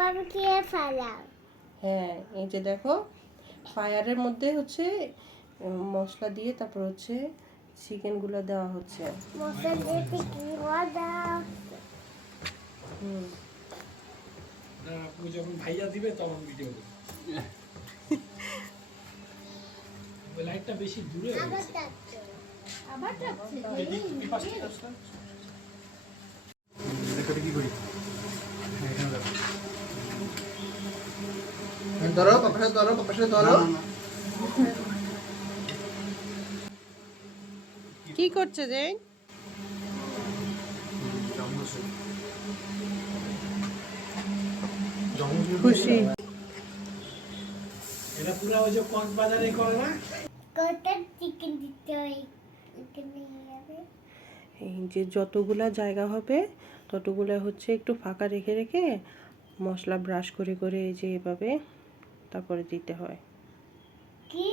Barbecue ফেলাও। হ্যাঁ, এই যে দেখো ফায়ারের মধ্যে হচ্ছে মশলা দিয়ে তারপর হচ্ছে চিকেনগুলো দেওয়া হচ্ছে। মশলা দিয়ে চিকেন দাও। হুম, আপু যখন ভাইয়া দিবে তখন ভিডিও করবে। লাইটটা বেশি দূরে হয়ে গেছে। আবার যাচ্ছে এই পাশে আসো। রেকর্ডিং কি করি? হ্যাঁ, এখানে দাও। ধরো পাপাসে ধরো। কি করছে যে? খুশি। এটা পুরো ওই যে কক্সবাজারে করে না? কত চিকেন দিতে হয় এখানে যাবে। এই যে যতগুলা জায়গা হবে ততগুলা হচ্ছে একটু ফাঁকা রেখে রেখে মশলা ব্রাশ করে করে এই যে এভাবে তারপরে দিতে হয়। কি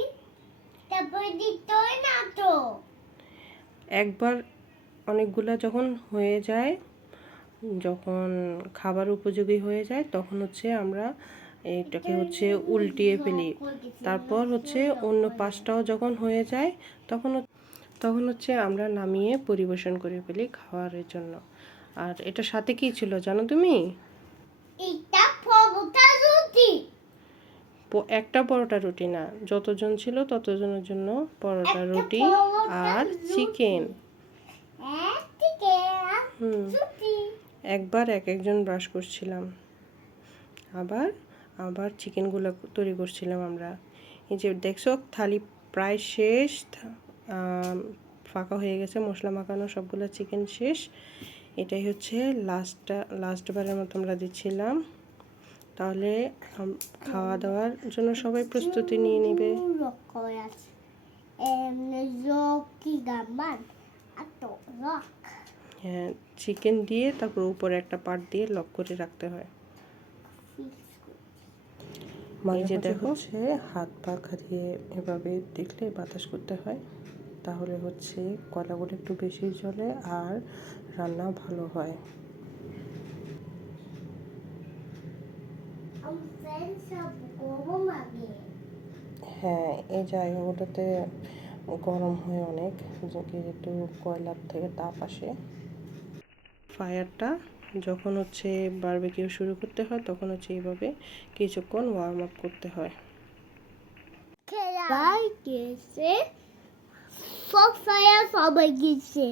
তারপরে দিতে হয় না তো? একবার অনেকগুলা যখন হয়ে যায়, যখন খাবার উপযোগী হয়ে যায় তখন হচ্ছে আমরা এটাকে হচ্ছে উল্টিয়ে ফেলি। তারপর হচ্ছে অন্য পাশটাও যখন হয়ে যায় তখন হচ্ছে আমরা নামিয়ে পরিবেশন করে ফেলি খাওয়ারের জন্য। আর এটার সাথে কি ছিল জানো তুমি? এটা পরোটা রুটি। একটা পরোটা রুটি না, যতজন ছিল ততজনের জন্য পরোটা একটা রুটি পরোটা আর রুটি। চিকেন। চিকেন হুম, রুটি। একবার এক একজন ব্রাশ করছিলাম, আবার আবার চিকেনগুলো তৈরি করছিলাম আমরা। এই যে দেখছো থালি প্রায় শেষ, ফাঁকা হয়ে গেছে, মশলা মাখানো সবগুলো চিকেন শেষ। এটাই হচ্ছে লাস্টবারের মতো আমরা দিচ্ছিলাম। তাহলে খাওয়া দাওয়ার জন্য সবাই প্রস্তুতি নিয়ে নেবে। হ্যাঁ, চিকেন দিয়ে তারপর উপরে একটা পাট দিয়ে লক করে রাখতে হয়। এই যে দেখো হচ্ছে হাত পা খাটিয়ে এভাবে দেখলে বাতাস করতে হয়, তাহলে হচ্ছে কলাগুলো একটু বেশি জ্বলে আর রান্না ভালো হয়। হ্যাঁ, এই জায়গাগুলোতে গরম হয় অনেক, যেহেতু কয়লার থেকে তাপ আসে। ফায়ারটা যখন হচ্ছে বারবিকিউ শুরু করতে হয় তখন হচ্ছে এইভাবে কিছুক্ষণ ওয়ার্ম আপ করতে হয়। সবাই গেছে, সব ফায়ার সবাই গেছে।